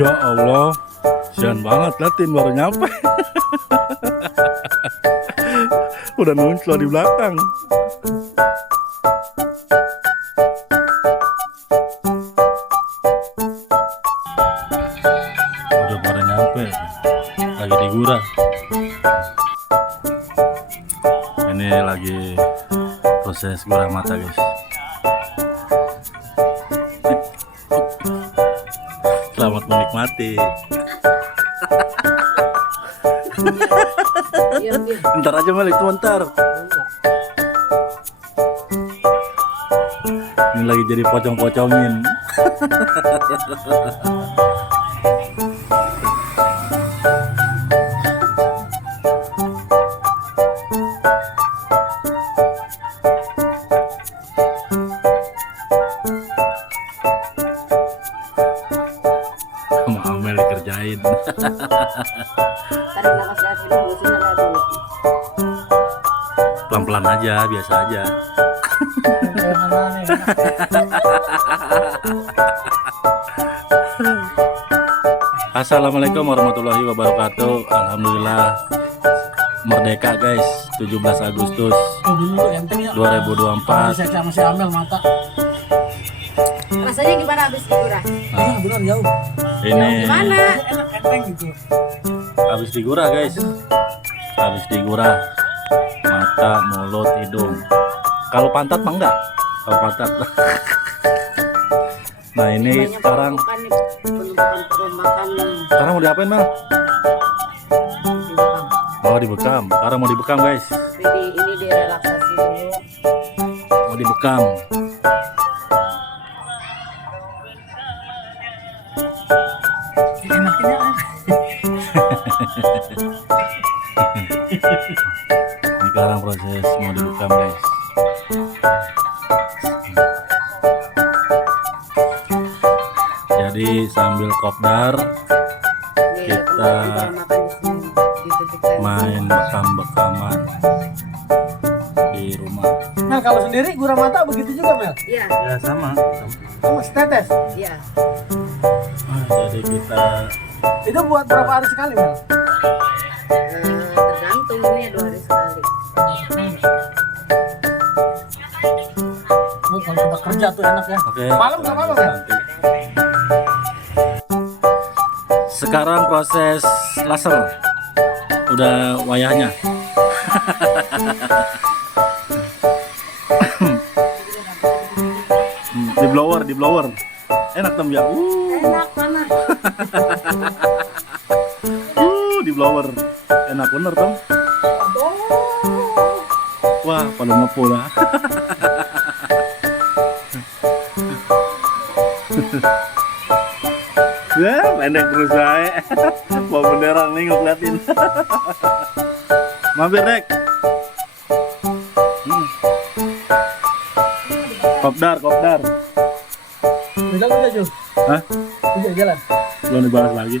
Ya Allah, sian banget Latin baru nyampe. Udah muncul di belakang. Udah pada nyampe, lagi di Gura. Ini lagi proses gurah mata guys. Selamat menikmati. Bentar aja Mel, itu bentar. Ini lagi jadi pocong-pocongin. Sama Amel dikerjain. Pelan-pelan aja, biasa aja. Assalamualaikum warahmatullahi wabarakatuh. Alhamdulillah merdeka guys, 17 Agustus 2024. Sama si Amel mata. Rasanya gimana habis digurah? Benar jauh. Ini Gimana? Enak enteng gitu. habis digurah guys, habis digurah mata, mulut, hidung. Kalau pantat mah enggak, kalau pantat. Nah ini sekarang mau diapain Mel? Oh dibekam, sekarang mau dibekam guys, Ini direlaksasi dulu. mau dibekam. Enaknya Ini sekarang proses mau dibekam guys. Jadi sambil kopdar kita main bekam-bekaman di rumah. Mel kalau sendiri gurah mata begitu juga Mel. Iya, Ya sama. Kamu setetes. iya. Jadi kita Itu buat berapa hari sekali Mel? Tergantung ini 2 hari sekali. Oh, kalau kita kerja tuh enak ya. oke. Malam nggak apa-apa Mel? Nanti. Sekarang proses laser udah wayahnya. Di blower enak tem ya. Enak mana? Di blower enak bener tem. Wah pada ngepo lah. Ya pendek terus aja. Bawa benderang nih ngeliatin. Mampir Rek. Kopdar. Jalan udah Jo. Hah? Udah jalan. Belum dibalas lagi.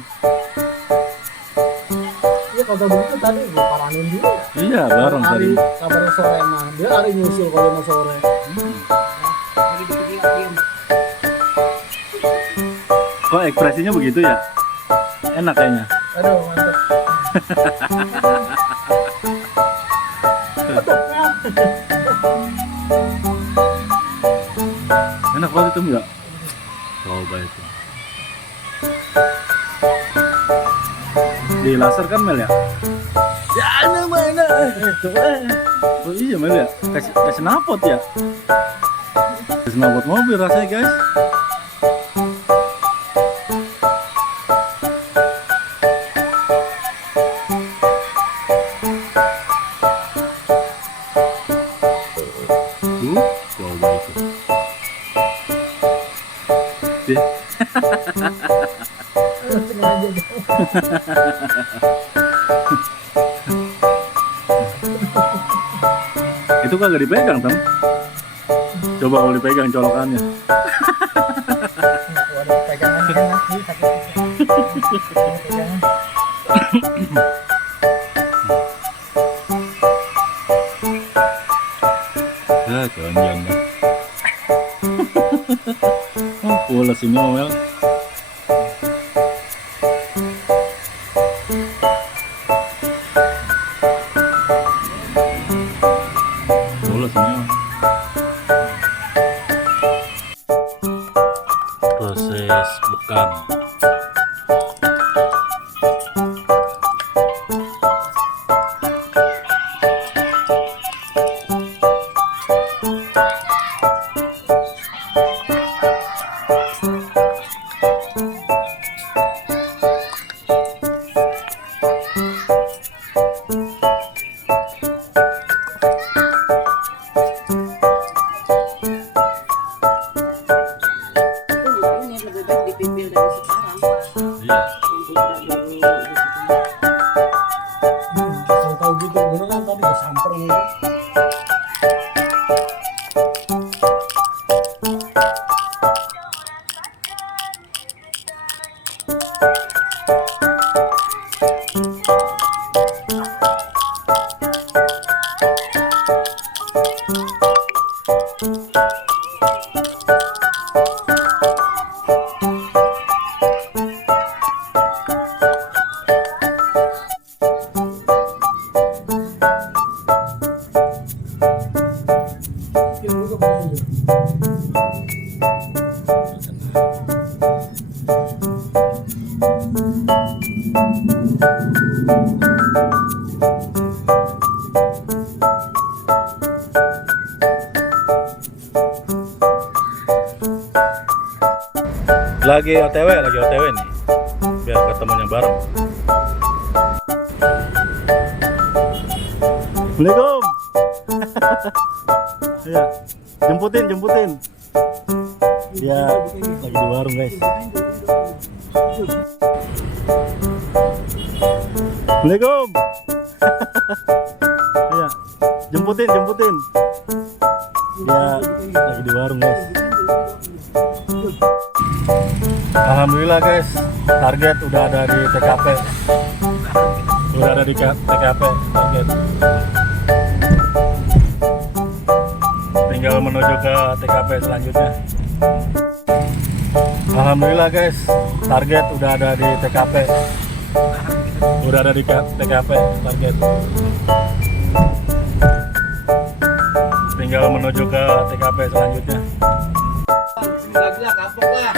Iya kalau begitu tadi gue paranin dulu. Iya bareng tadi. Hari kabar sore mah. Dia hari nyusul kalau mau sore. Lagi di diam. Kok ekspresinya begitu ya? Enak kayaknya. Aduh mantap. Enak banget itu ya. Coba itu. Di laser kan Mel ya? Ya mana? Oh iya Mel ya. Kasih knalpot ya. Kasih knalpot mobil rasanya guys. Coba itu. Sengaja dong. Itu kagak dipegang tem. Coba kalau dipegang colokannya. Waduh pegangan enak sih pegangan. Ya jangan. Oh, pulas ini Mel. guys, bukan. Ini lebih baik dipipil dari sekarang. Iya. Untuk baru. Tahu gitu bener kan tadi kesamper mulu. Ilmu kebanyakan. Lagi OTW nih. Biar ketemunya bareng. Assalamualaikum. Iya, jemputin. Ya, lagi di warung guys. Assalamualaikum. Iya, jemputin. Ya, lagi di warung guys. Alhamdulillah guys, target udah ada di TKP. Target. Tinggal menuju ke TKP selanjutnya. Alhamdulillah guys, target udah ada di TKP. Target. Tinggal menuju ke TKP selanjutnya. Sini lagi lah, kapok lah.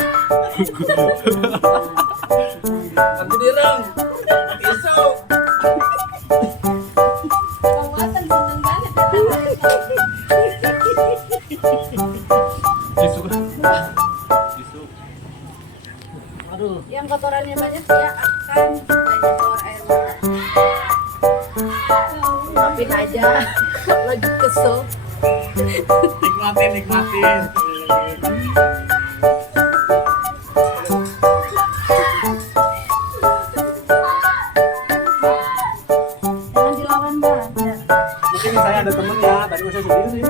Nanti dirang. Isau. Penguatan seneng banget. Aduh. Yang kotorannya banyak dia akan banyak keluar air mata. Maafin aja, lagi kesel. Nikmatin. Jangan dilawan Mbak. Ya. Mungkin saya ada temen ya, tadi saya sendiri.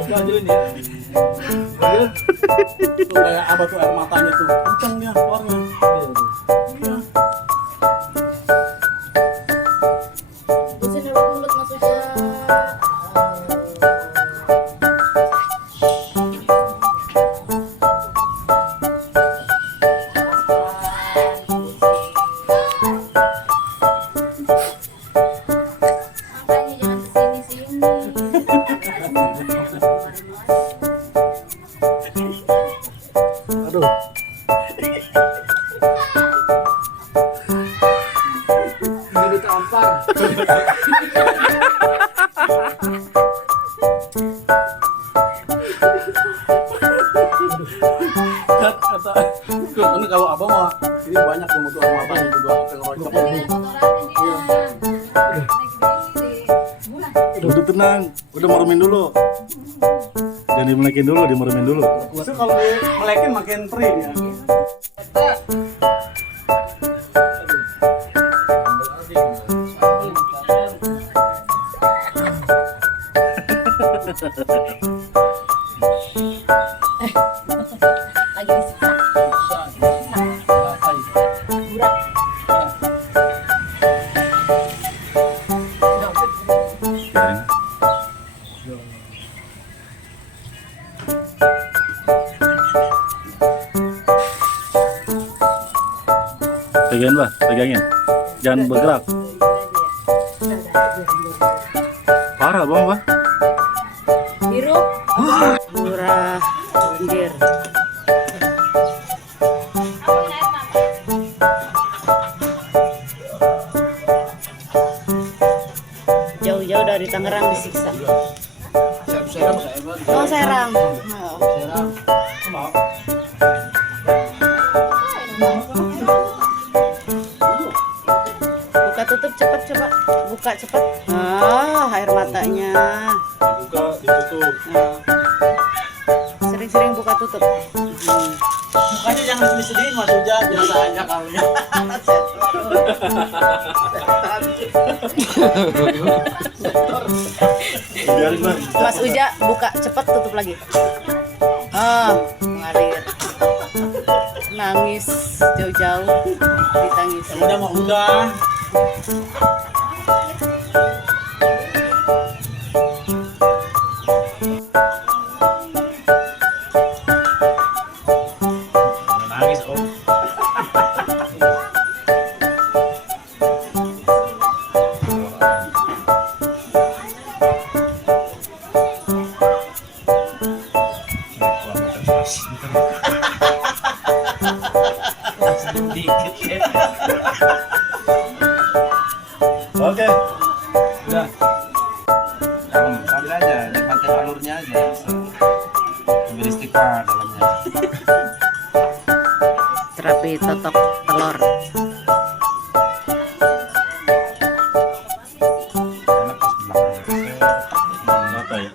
Itu ajarin ya. Tuh kayak apa tuh air matanya tuh, kenceng dia keluarnya. Iya. Habisin lewat mulut maksudnya. Makanya jangan kesini-sini. Aduh. Ini ditampar. Kata, ini kalau abang mah ini banyak yang butuh air matanya juga pengerocok. Dengan kotoran ini Udah tenang, udah meremin dulu. Jangan dimelekin dulu, dimeremin dulu. Justru kalau dimelekin makin perih ya. lagi disiksa. Biarin. Pegangin lah, pegangin. Jangan bergerak. Parah bang, duduk. Murah, pinggir. Jauh-jauh dari Tangerang disiksa. Oh, Serang. Buka tutup cepat coba. Buka cepat. Ah, air matanya. Buka, ditutup. Sering-sering buka tutup. Mukanya jangan sedih-sedih Mas Uja, biasa aja kamunya. Biarin bang. Mas Uja buka cepat tutup lagi. Ah, ngalir. Nangis jauh-jauh ditangis. Udah mau udah. Nangis om. Oke. Udah. Ambil aja, nikmatin alurnya aja. Ambil istighfar dalamnya. Terapi totok telur. Enak pas belakang. Mata ya.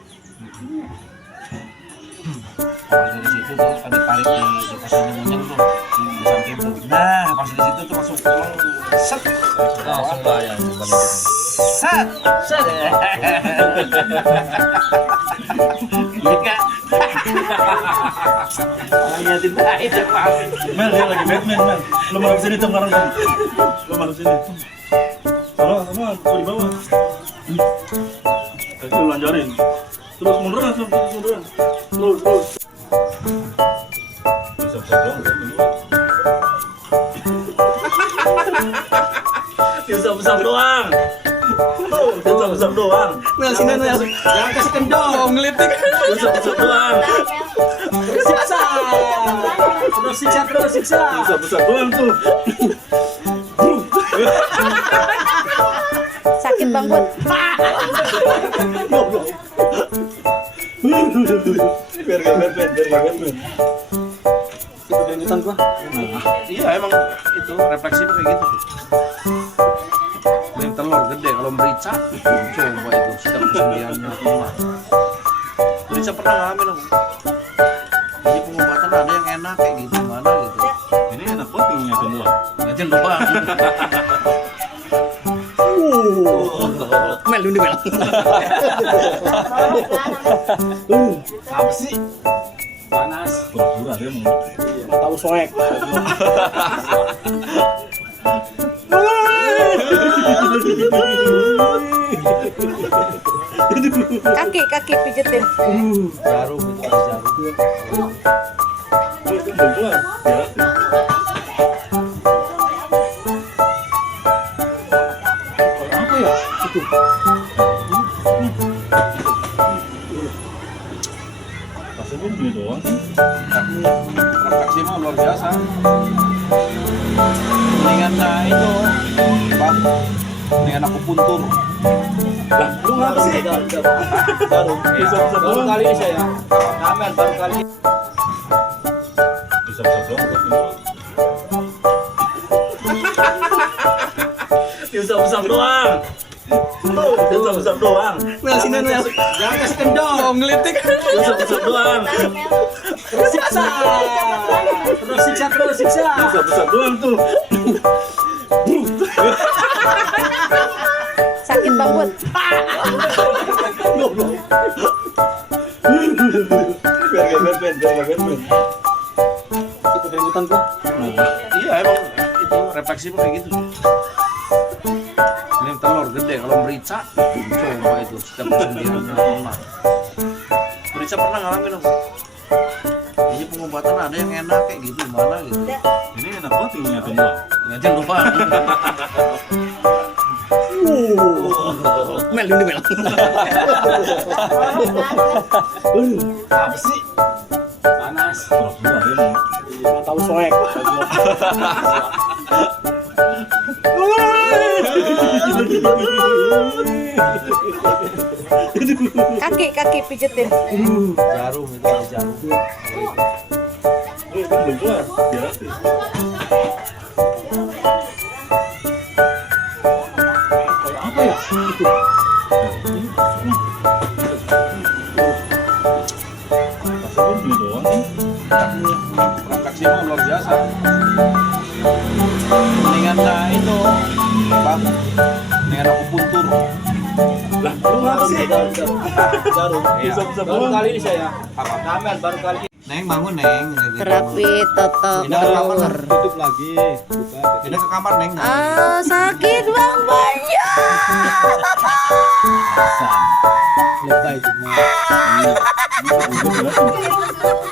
Kalau dari situ tuh tadi tarik di posisinya munyeng tuh di samping tuh. Nah, pas di situ tuh langsung pulang. Set. Langsung layang. Set. Set. Iya kan? Liatin aja Pak. Mel dia lagi Batman Mel. Lu mau sini tuh sekarang kan? Lu mau sini. Sama di bawah. Kaki lu lancarin. Terus munduran, munduran. Terus. Bisa dong. Bisa doang. Bisa doang. Mel sini Mel. Jangan kasih kendor. Mau ngelitik. Bisa doang. Siksa. Terus siksa. Bisa doang tuh. Sakit Bang Bud. Biar gak Batman. Itu gendutan gua. Iya emang itu refleksi kayak gitu tuh. Yang telur gede kalau merica coba itu setiap kesedihannya enak. Merica pernah ngalamin dong. Jadi pengobatan ada yang enak kayak gitu mana gitu. Ini enak banget tingginya kedua. Ngajen doang. Mel ini Mel. Apa sih? Panas. Pura-pura dia mau. Tahu soek. Kaki pijetin. Jarum itu jarum. Kebetulan ya. Apa ya? Itu. Rasanya gini doang. Refleksi mah luar biasa. Mendingan itu bang, mendingan aku puntur. Lah, lu ngapa sih? Baru. Bisa Baru doang. kali ini saya. Kamel baru kali. Bisa doang. Bisa doang. Bisa doang. Mel sini Mel. Jangan kasih kendor. Mau ngelitik. Bisa doang. Terus siksa. Terus siksa. Bisa doang tuh. Sakit Bang Bud. Biar gak Batman. Itu gendutan gua. Iya emang itu refleksi kayak gitu. Ini telur gede kalau merica coba itu setiap kesedihannya enak. Merica pernah ngalamin dong. Jadi pengobatan ada yang enak kayak gitu mana gitu. Ini enak banget tingginya kedua. Ngajen doang. Mel ini Mel. Apa sih? Panas. Nggak tahu soek. Kaki pijetin. Jarum itu ada jarum. Belum keluar. Ya. Apa ya? Itu. Ini doang sih. Refleksi mah luar biasa. Mendingan itu apa? Mendingan aku puntur. Lah, lu ngapa sih? Jarum. Iya. Baru kali ini saya. Apa? Kamel baru kali ini. Neng bangun Neng. Terapi totok Pindah ke kamar ulur. tutup lagi. Buka. Pindah ke kamar Neng. Ah, sakit bang banyak. Lebay cuma.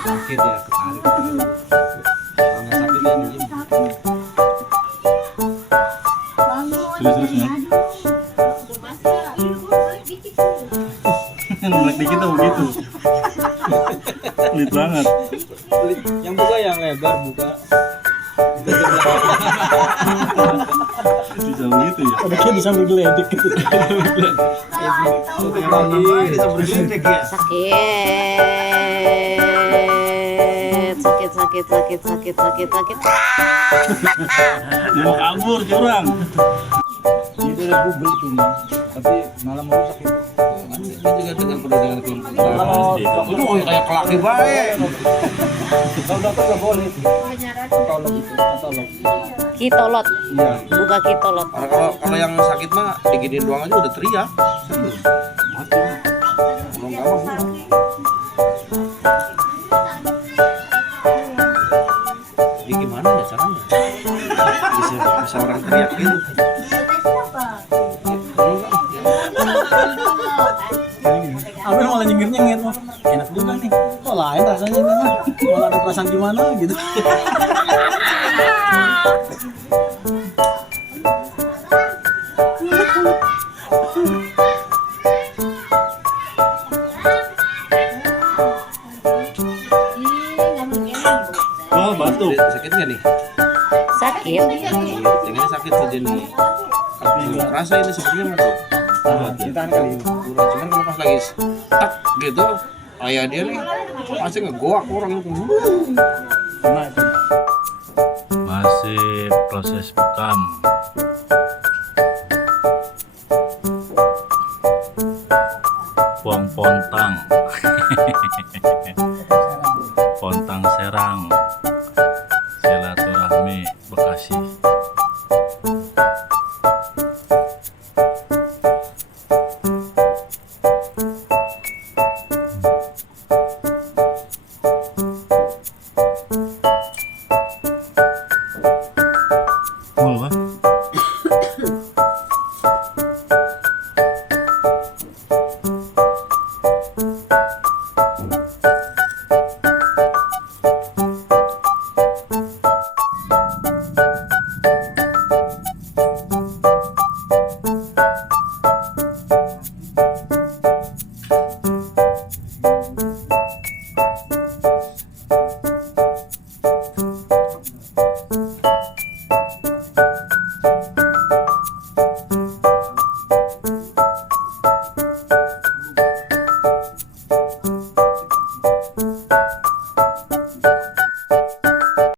Sakit ya ketarik. Kalau nggak sakit ya diem. Serius-seriusnya. Melek dikit tuh begitu. Pelit banget. Yang buka yang lebar buka. Bisa begitu ya. Ada kayak bisa ngegledek gitu. Ini seperti ini ya. Sakit. Dia mau kabur curang. Itu udah gue beli tuh, tapi malah merusak itu. Ini juga dengan penuh dengan kelemahan. Itu kayak kelaki baik. Kalau dokter nggak boleh. Tolong gitu, tolong. Kitolot. Iya. Buka kitolot. Kalau yang sakit mah diginiin doang aja udah teriak. Mati. Kalau nggak mah bukan. Jadi gimana ya caranya? Bisa orang teriak gitu. Ambil malah nyengir mah. Enak juga nih. Kok lain rasanya ini mah. Malah ada perasaan gimana gitu. Oh, batuk. Sakit nggak nih? Sakit. Tangannya sakit sih Jenny. Kalau kerasa ini sebenarnya nggak tuh. Ditahan kali ini. Kurang cuman kalau pas lagi tak gitu, ayah dia nih pasti ngegoak orang itu. Nah, itu. Masih proses bekam. Buang pontang. Pontang Serang. Silaturahmi Bekasi. Mul, Pak.